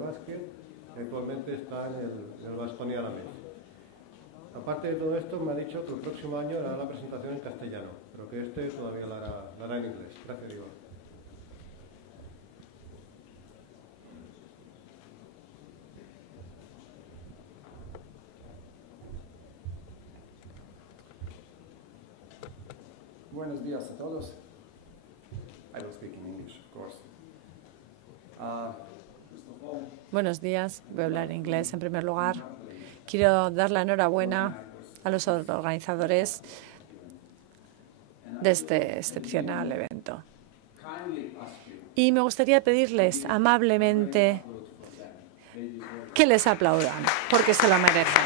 básquet, y actualmente está en el Baskonia Alavés. Aparte de todo esto, me ha dicho que el próximo año hará la presentación en castellano, pero que todavía la hará en inglés. Gracias, Diego. Buenos días a todos. I will speak in English, of course. Buenos días, voy a hablar inglés en primer lugar. Quiero dar la enhorabuena a los organizadores de este excepcional evento. Y me gustaría pedirles amablemente que les aplaudan, porque se lo merecen.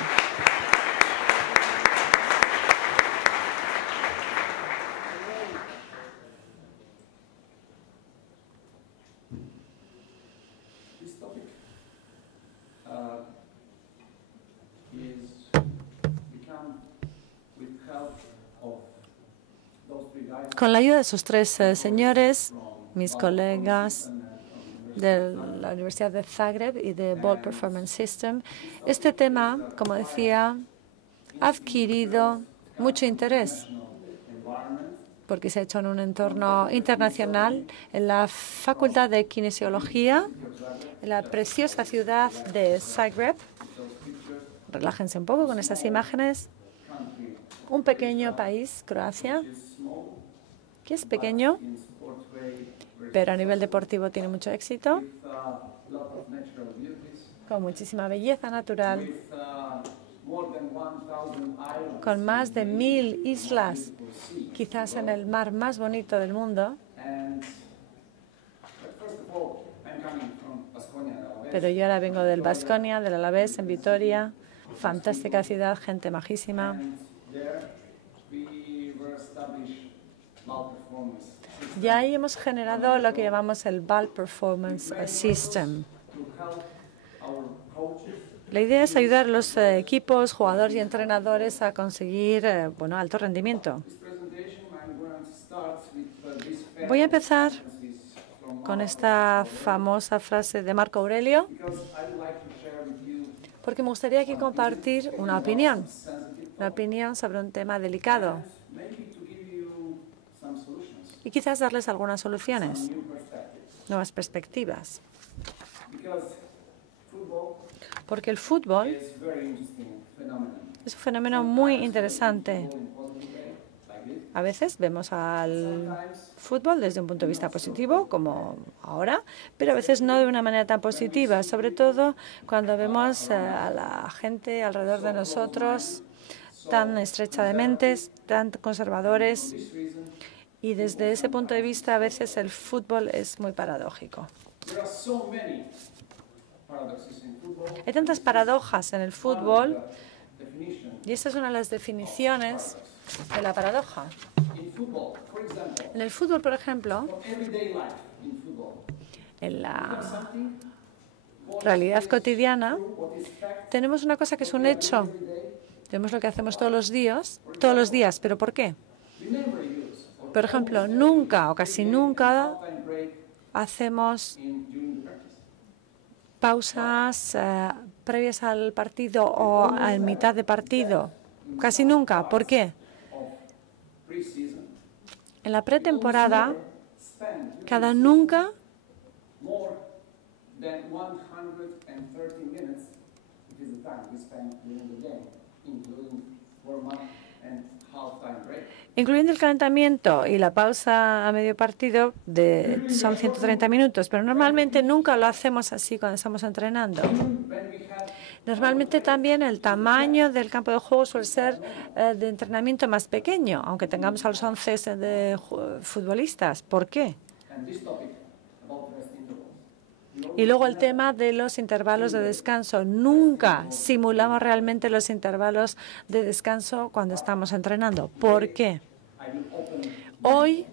Con la ayuda de esos tres señores, mis colegas de la Universidad de Zagreb y de Ball Performance System, este tema, como decía, ha adquirido mucho interés porque se ha hecho en un entorno internacional, en la Facultad de Kinesiología, en la preciosa ciudad de Zagreb. Relájense un poco con esas imágenes. Un pequeño país, Croacia, que es pequeño, pero a nivel deportivo tiene mucho éxito, con muchísima belleza natural, con más de 1000 islas, quizás en el mar más bonito del mundo. Pero yo ahora vengo del Baskonia, del Alavés, en Vitoria, fantástica ciudad, gente majísima. Y ahí hemos generado lo que llamamos el Ball Performance System. La idea es ayudar a los equipos, jugadores y entrenadores a conseguir alto rendimiento. Voy a empezar con esta famosa frase de Marco Aurelio, porque me gustaría aquí compartir una opinión sobre un tema delicado y quizás darles algunas soluciones, nuevas perspectivas. Porque el fútbol es un fenómeno muy interesante. A veces vemos al fútbol desde un punto de vista positivo, como ahora, pero a veces no de una manera tan positiva, sobre todo cuando vemos a la gente alrededor de nosotros tan estrecha de mentes, tan conservadores, y desde ese punto de vista a veces el fútbol es muy paradójico. Hay tantas paradojas en el fútbol, y esta es una de las definiciones de la paradoja. En el fútbol, por ejemplo, en la realidad cotidiana, tenemos una cosa que es un hecho. Tenemos lo que hacemos todos los días, ¿pero por qué? Por ejemplo, nunca o casi nunca hacemos pausas previas al partido o a mitad de partido. Casi nunca. ¿Por qué? En la pretemporada, cada nunca incluyendo el calentamiento y la pausa a medio partido, son 130 minutos, pero normalmente nunca lo hacemos así cuando estamos entrenando. Normalmente también el tamaño del campo de juego suele ser de entrenamiento más pequeño, aunque tengamos a los 11 de futbolistas. ¿Por qué? Y luego el tema de los intervalos de descanso. Nunca simulamos realmente los intervalos de descanso cuando estamos entrenando. ¿Por qué? Hoy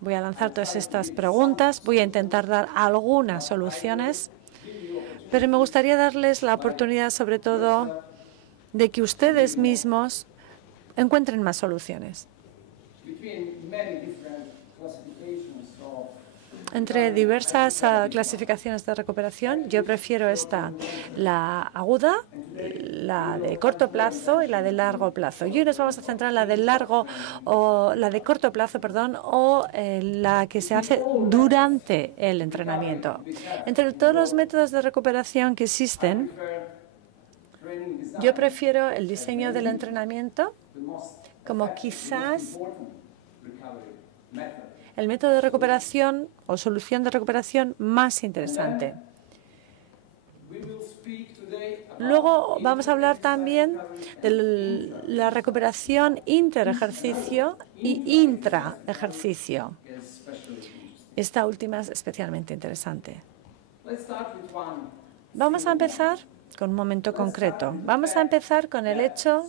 voy a lanzar todas estas preguntas, voy a intentar dar algunas soluciones, pero me gustaría darles la oportunidad, sobre todo, de que ustedes mismos encuentren más soluciones. entre diversas clasificaciones de recuperación. Yo prefiero esta, la aguda, la de corto plazo y la de largo plazo. Y hoy nos vamos a centrar en la de la de corto plazo, perdón, o la que se hace durante el entrenamiento. Entre todos los métodos de recuperación que existen, yo prefiero el diseño del entrenamiento como quizás el método de recuperación o solución de recuperación más interesante. Luego vamos a hablar también de la recuperación interejercicio y intraejercicio. Esta última es especialmente interesante. Vamos a empezar con un momento concreto. Vamos a empezar con el hecho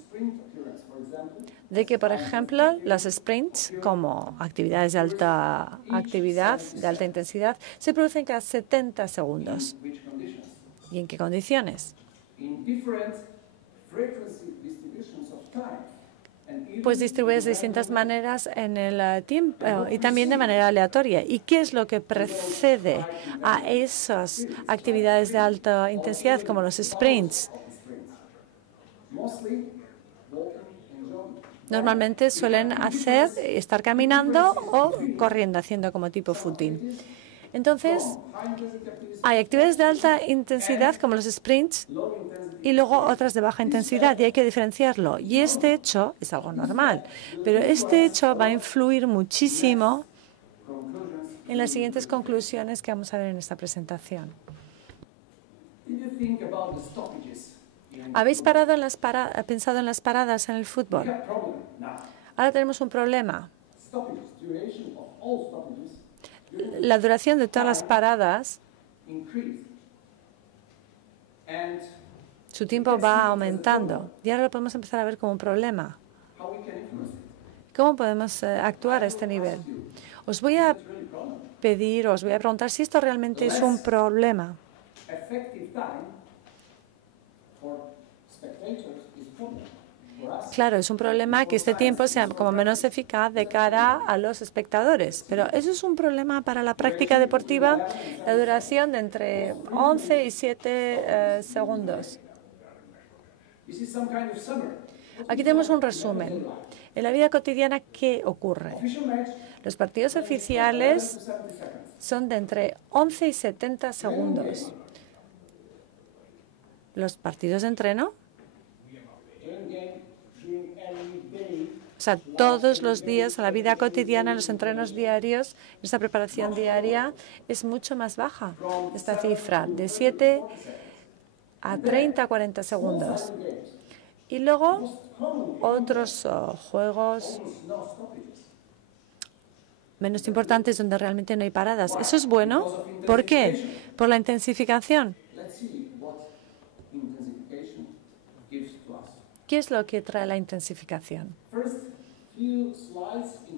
de que, por ejemplo, los sprints, como actividades de alta actividad, de alta intensidad, se producen cada 70 segundos. ¿Y en qué condiciones? Pues distribuidas de distintas maneras en el tiempo y también de manera aleatoria. ¿Y qué es lo que precede a esas actividades de alta intensidad, como los sprints? Normalmente suelen estar caminando o corriendo, haciendo como tipo footing. Entonces, hay actividades de alta intensidad como los sprints y luego otras de baja intensidad, y hay que diferenciarlo. Y este hecho es algo normal, pero este hecho va a influir muchísimo en las siguientes conclusiones que vamos a ver en esta presentación. ¿Habéis pensado en las paradas en el fútbol? Ahora tenemos un problema. La duración de todas las paradas, su tiempo va aumentando. Y ahora lo podemos empezar a ver como un problema. ¿Cómo podemos actuar a este nivel? Os voy a preguntar si esto realmente es un problema. Claro, es un problema que este tiempo sea como menos eficaz de cara a los espectadores. Pero eso es un problema para la práctica deportiva, la duración de entre 11 y 7 segundos. Aquí tenemos un resumen. En la vida cotidiana, ¿qué ocurre? Los partidos oficiales son de entre 11 y 70 segundos. Los partidos de entreno, o sea, todos los días, en la vida cotidiana, en los entrenos diarios, esta preparación diaria es mucho más baja, esta cifra, de 7 a 30, 40 segundos. Y luego, otros juegos menos importantes donde realmente no hay paradas. Eso es bueno. ¿Por qué? Por la intensificación. ¿Qué es lo que trae la intensificación?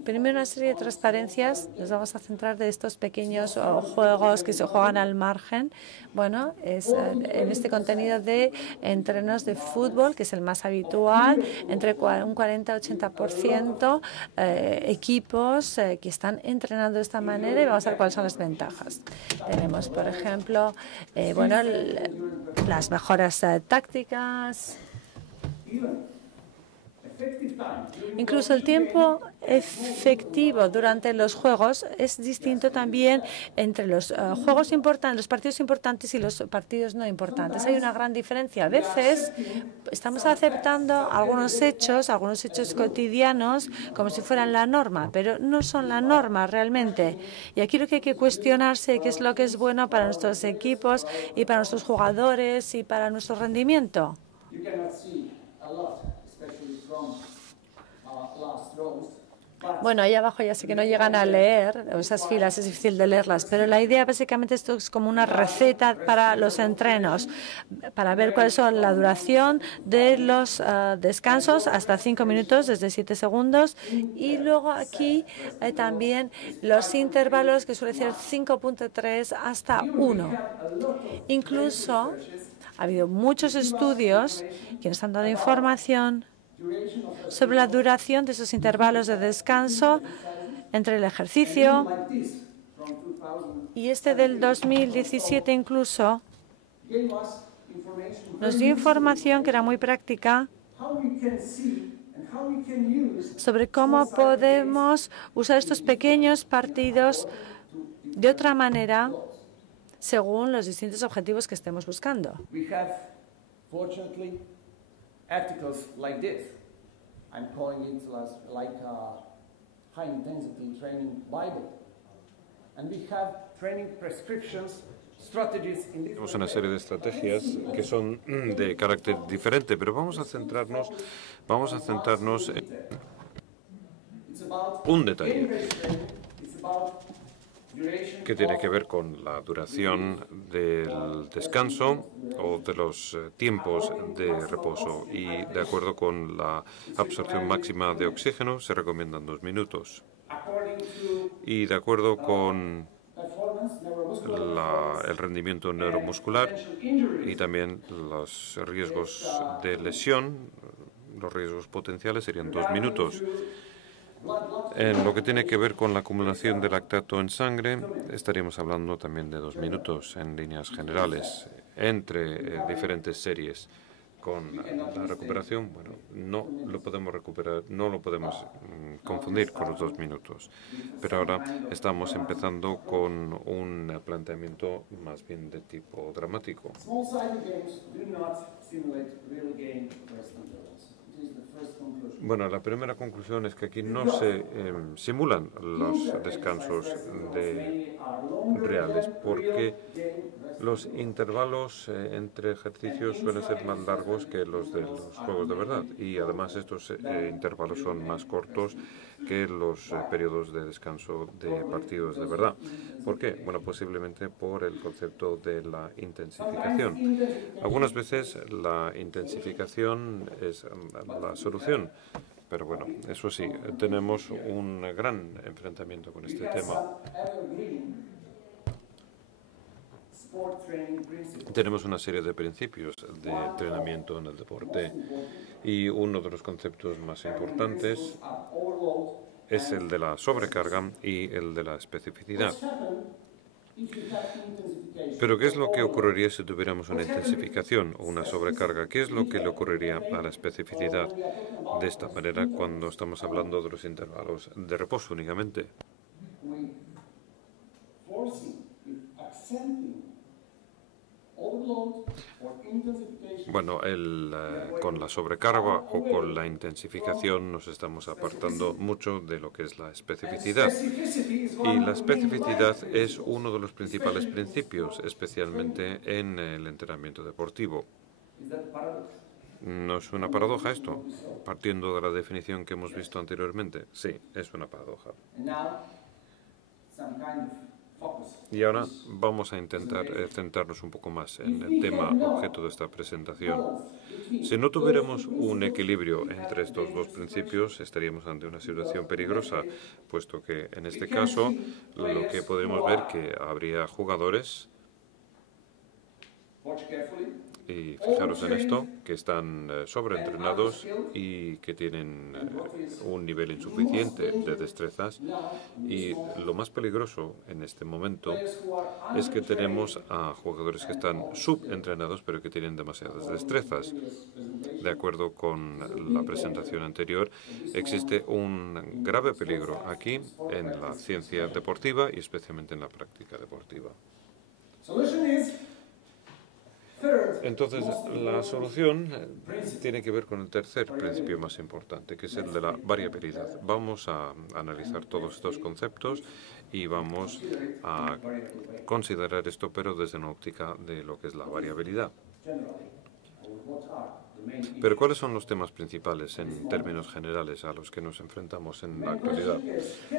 Primero, una serie de transparencias. Nos vamos a centrar de estos pequeños juegos que se juegan al margen. Bueno, es en este contenido de entrenos de fútbol, que es el más habitual, entre un 40-80% equipos que están entrenando de esta manera, y vamos a ver cuáles son las ventajas. Tenemos, por ejemplo, las mejoras tácticas. Incluso el tiempo efectivo durante los juegos es distinto también entre los juegos importantes, los partidos importantes y los partidos no importantes. Hay una gran diferencia. A veces estamos aceptando algunos hechos cotidianos como si fueran la norma, pero no son la norma realmente. Y aquí lo que hay que cuestionarse qué es lo que es bueno para nuestros equipos y para nuestros jugadores y para nuestro rendimiento. Bueno, ahí abajo ya sé que no llegan a leer, esas filas es difícil de leerlas, pero la idea básicamente esto es como una receta para los entrenos, para ver cuáles son la duración de los descansos, hasta 5 minutos, desde 7 segundos, y luego aquí también los intervalos, que suele ser 5.3 hasta 1. Incluso ha habido muchos estudios que nos han dado información sobre la duración de esos intervalos de descanso entre el ejercicio, Y este del 2017 incluso nos dio información que era muy práctica sobre cómo podemos usar estos pequeños partidos de otra manera según los distintos objetivos que estemos buscando. We have, fortunately, articles like this. I'm calling it like a high-intensity training Bible. And we have training prescriptions, strategies in Tenemos una serie de estrategias que son de carácter diferente, pero vamos a centrarnos en un detalle que tiene que ver con la duración del descanso o de los tiempos de reposo. Y de acuerdo con la absorción máxima de oxígeno se recomiendan 2 minutos. Y de acuerdo con el rendimiento neuromuscular y también los riesgos de lesión, los riesgos potenciales serían 2 minutos. En lo que tiene que ver con la acumulación de lactato en sangre, estaríamos hablando también de 2 minutos en líneas generales, entre diferentes series. Con la recuperación, bueno, no lo podemos recuperar, no lo podemos confundir con los 2 minutos. Pero ahora estamos empezando con un planteamiento más bien de tipo dramático. Bueno, la primera conclusión es que aquí no se simulan los descansos reales, porque los intervalos entre ejercicios suelen ser más largos que los de los juegos de verdad. Y además estos intervalos son más cortos que los periodos de descanso de partidos de verdad. ¿Por qué? Bueno, posiblemente por el concepto de la intensificación. Algunas veces la intensificación es la solución. Pero bueno, eso sí, tenemos un gran enfrentamiento con este tema. Tenemos una serie de principios de entrenamiento en el deporte y uno de los conceptos más importantes es el de la sobrecarga y el de la especificidad. Pero ¿qué es lo que ocurriría si tuviéramos una intensificación o una sobrecarga? ¿Qué es lo que le ocurriría a la especificidad de esta manera cuando estamos hablando de los intervalos de reposo únicamente? Bueno, con la sobrecarga o con la intensificación nos estamos apartando mucho de lo que es la especificidad. Y la especificidad es uno de los principales principios, especialmente en el entrenamiento deportivo. ¿No es una paradoja esto? Partiendo de la definición que hemos visto anteriormente. Sí, es una paradoja. Y ahora vamos a intentar centrarnos un poco más en el tema objeto de esta presentación. Si no tuviéramos un equilibrio entre estos dos principios, estaríamos ante una situación peligrosa, puesto que en este caso lo que podríamos ver que habría jugadores, y fijaros en esto, que están sobreentrenados y que tienen un nivel insuficiente de destrezas. Y lo más peligroso en este momento es que tenemos a jugadores que están subentrenados pero que tienen demasiadas destrezas. De acuerdo con la presentación anterior, existe un grave peligro aquí en la ciencia deportiva y especialmente en la práctica deportiva. Entonces, la solución tiene que ver con el tercer principio más importante, que es el de la variabilidad. Vamos a analizar todos estos conceptos y vamos a considerar esto, pero desde una óptica de lo que es la variabilidad. Pero ¿cuáles son los temas principales en términos generales a los que nos enfrentamos en la actualidad?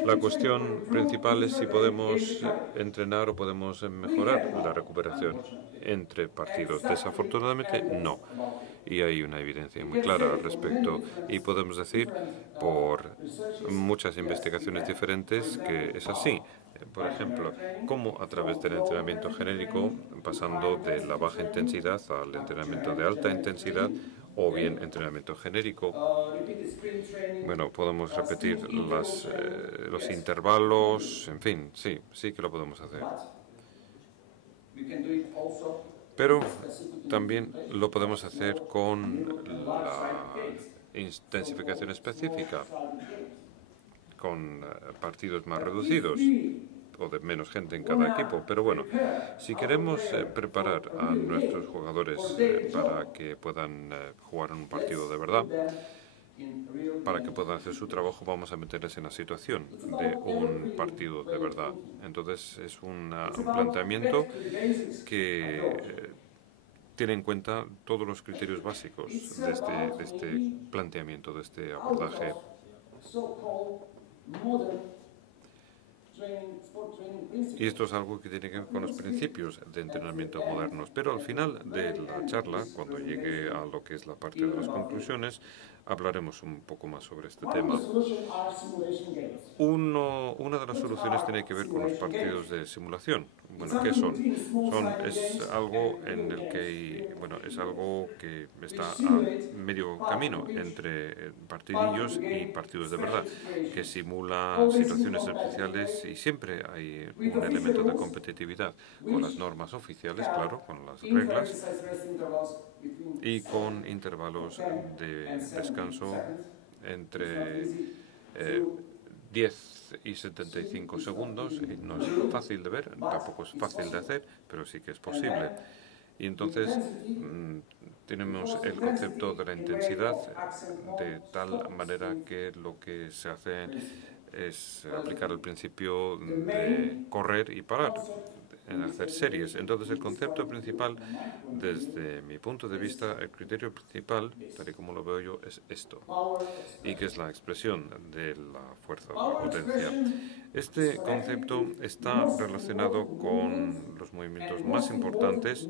La cuestión principal es si podemos entrenar o podemos mejorar la recuperación entre partidos. Desafortunadamente, no. Y hay una evidencia muy clara al respecto. Y podemos decir, por muchas investigaciones diferentes, que es así. Por ejemplo, cómo a través del entrenamiento genérico, pasando de la baja intensidad al entrenamiento de alta intensidad, o bien entrenamiento genérico. Bueno, podemos repetir los intervalos, en fin, sí que lo podemos hacer. Pero también lo podemos hacer con la intensificación específica, con partidos más reducidos o de menos gente en cada equipo. Pero bueno, si queremos preparar a nuestros jugadores para que puedan jugar en un partido de verdad, para que puedan hacer su trabajo, vamos a meterles en la situación de un partido de verdad. Entonces es un planteamiento que tiene en cuenta todos los criterios básicos de este planteamiento, de este abordaje. Y esto es algo que tiene que ver con los principios de entrenamiento modernos. Pero al final de la charla, cuando llegue a lo que es la parte de las conclusiones, hablaremos un poco más sobre este tema. Una de las soluciones tiene que ver con los partidos de simulación. Bueno, ¿qué son? Es algo en el que es algo que está a medio camino entre partidillos y partidos de verdad, que simula situaciones especiales y siempre hay un elemento de competitividad con las normas oficiales, claro, con las reglas y con intervalos de descanso entre 10 y 75 segundos. Y no es fácil de ver, tampoco es fácil de hacer, pero sí que es posible. Y entonces tenemos el concepto de la intensidad de tal manera que lo que se hace es aplicar el principio de correr y parar, en hacer series. Entonces el concepto principal, desde mi punto de vista, el criterio principal, tal y como lo veo yo, es esto, y que es la expresión de la fuerza, de la potencia. Este concepto está relacionado con los movimientos más importantes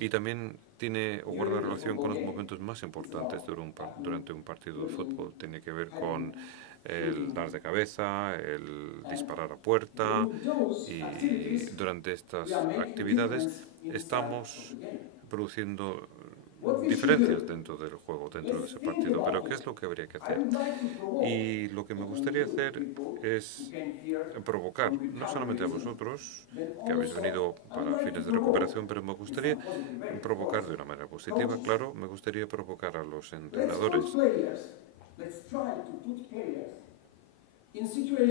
y también tiene o guarda relación con los momentos más importantes durante un partido de fútbol. Tiene que ver con el dar de cabeza, el disparar a puerta, y durante estas actividades estamos produciendo diferencias dentro del juego, dentro de ese partido. Pero ¿qué es lo que habría que hacer? Y lo que me gustaría hacer es provocar, no solamente a vosotros, que habéis venido para fines de recuperación, pero me gustaría provocar de una manera positiva, claro, me gustaría provocar a los entrenadores.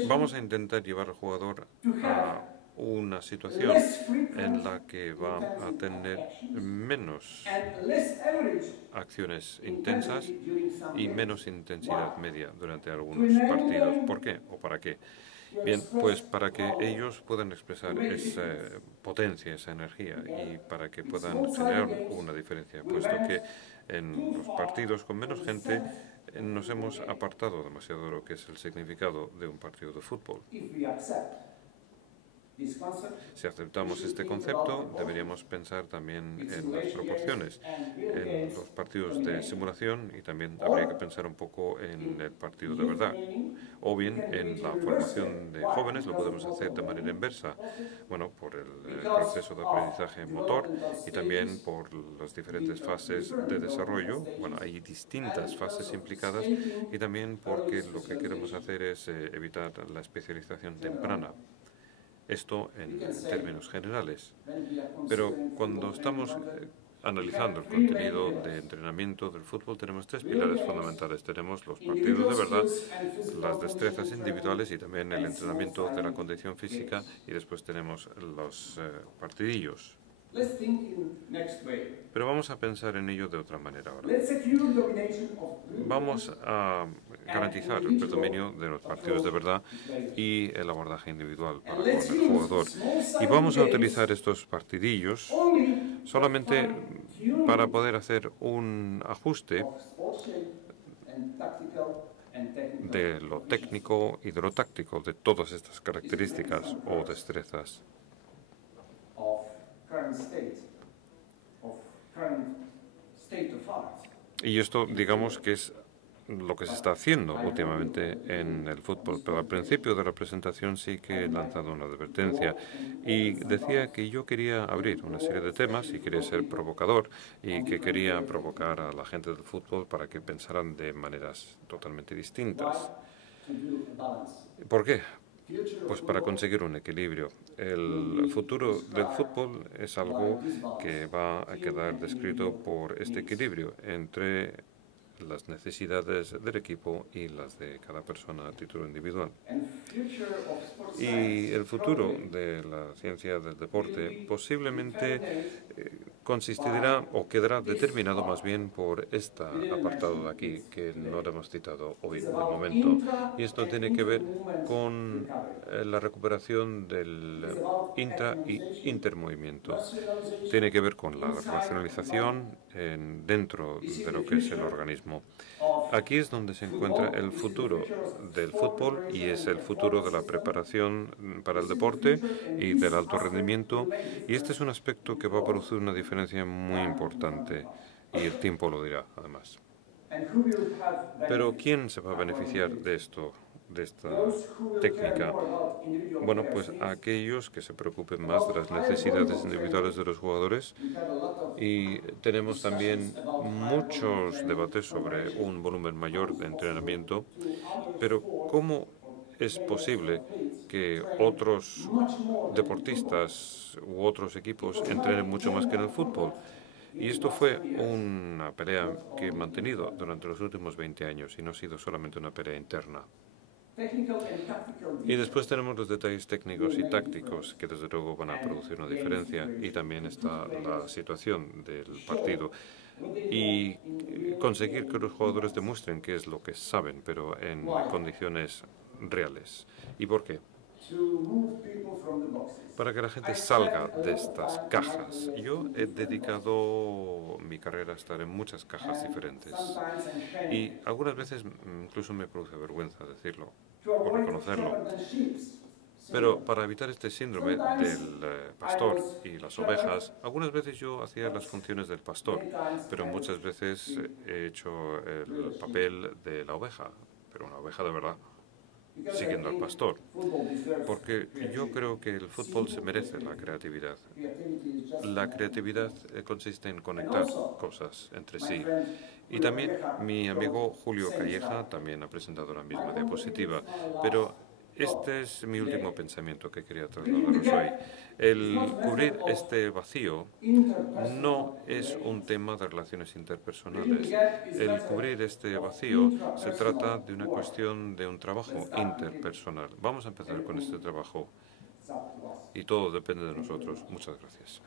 Vamos a intentar llevar al jugador a una situación en la que va a tener menos acciones intensas y menos intensidad media durante algunos partidos. ¿Por qué o para qué? Bien, pues para que ellos puedan expresar esa potencia, esa energía, y para que puedan generar una diferencia, puesto que en los partidos con menos gente nos hemos apartado demasiado de lo que es el significado de un partido de fútbol. Si aceptamos este concepto, deberíamos pensar también en las proporciones, en los partidos de simulación, y también habría que pensar un poco en el partido de verdad. O bien en la formación de jóvenes, lo podemos hacer de manera inversa, bueno, por el proceso de aprendizaje motor y también por las diferentes fases de desarrollo. Bueno, hay distintas fases implicadas, y también porque lo que queremos hacer es evitar la especialización temprana. Esto en términos generales. Pero cuando estamos analizando el contenido de entrenamiento del fútbol, tenemos tres pilares fundamentales. Tenemos los partidos de verdad, las destrezas individuales y también el entrenamiento de la condición física, y después tenemos los partidillos. Pero vamos a pensar en ello de otra manera ahora. Vamos a garantizar el predominio de los partidos de verdad y el abordaje individual para con el jugador. Y vamos a utilizar estos partidillos solamente para poder hacer un ajuste de lo técnico y de lo táctico de todas estas características o destrezas. Y esto, digamos, que es lo que se está haciendo últimamente en el fútbol. Pero al principio de la presentación sí que he lanzado una advertencia y decía que yo quería abrir una serie de temas y quería ser provocador y que quería provocar a la gente del fútbol para que pensaran de maneras totalmente distintas. ¿Por qué? Pues para conseguir un equilibrio. El futuro del fútbol es algo que va a quedar descrito por este equilibrio entre las necesidades del equipo y las de cada persona a título individual. Y el futuro de la ciencia del deporte posiblemente consistirá o quedará determinado más bien por este apartado de aquí que no lo hemos citado hoy de momento. Y esto tiene que ver con la recuperación del intra y intermovimiento. Tiene que ver con la racionalización dentro de lo que es el organismo. Aquí es donde se encuentra el futuro del fútbol y es el futuro de la preparación para el deporte y del alto rendimiento. Y este es un aspecto que va a producir una diferencia muy importante y el tiempo lo dirá, además. Pero ¿quién se va a beneficiar de esto, de esta técnica? Bueno, pues aquellos que se preocupen más de las necesidades individuales de los jugadores, y tenemos también muchos debates sobre un volumen mayor de entrenamiento, pero ¿cómo es posible que otros deportistas u otros equipos entrenen mucho más que en el fútbol? Y esto fue una pelea que he mantenido durante los últimos 20 años y no ha sido solamente una pelea interna. Y después tenemos los detalles técnicos y tácticos que desde luego van a producir una diferencia, y también está la situación del partido y conseguir que los jugadores demuestren qué es lo que saben, pero en condiciones reales. ¿Y por qué? Para que la gente salga de estas cajas. Yo he dedicado mi carrera a estar en muchas cajas diferentes y algunas veces incluso me produce vergüenza decirlo o reconocerlo. Pero para evitar este síndrome del pastor y las ovejas, algunas veces yo hacía las funciones del pastor, pero muchas veces he hecho el papel de la oveja, pero una oveja de verdad, siguiendo al pastor, porque yo creo que el fútbol se merece la creatividad. La creatividad consiste en conectar cosas entre sí. Y también mi amigo Julio Calleja también ha presentado la misma diapositiva, pero este es mi último pensamiento que quería trasladaros hoy. El cubrir este vacío no es un tema de relaciones interpersonales. El cubrir este vacío se trata de una cuestión de un trabajo interpersonal. Vamos a empezar con este trabajo y todo depende de nosotros. Muchas gracias.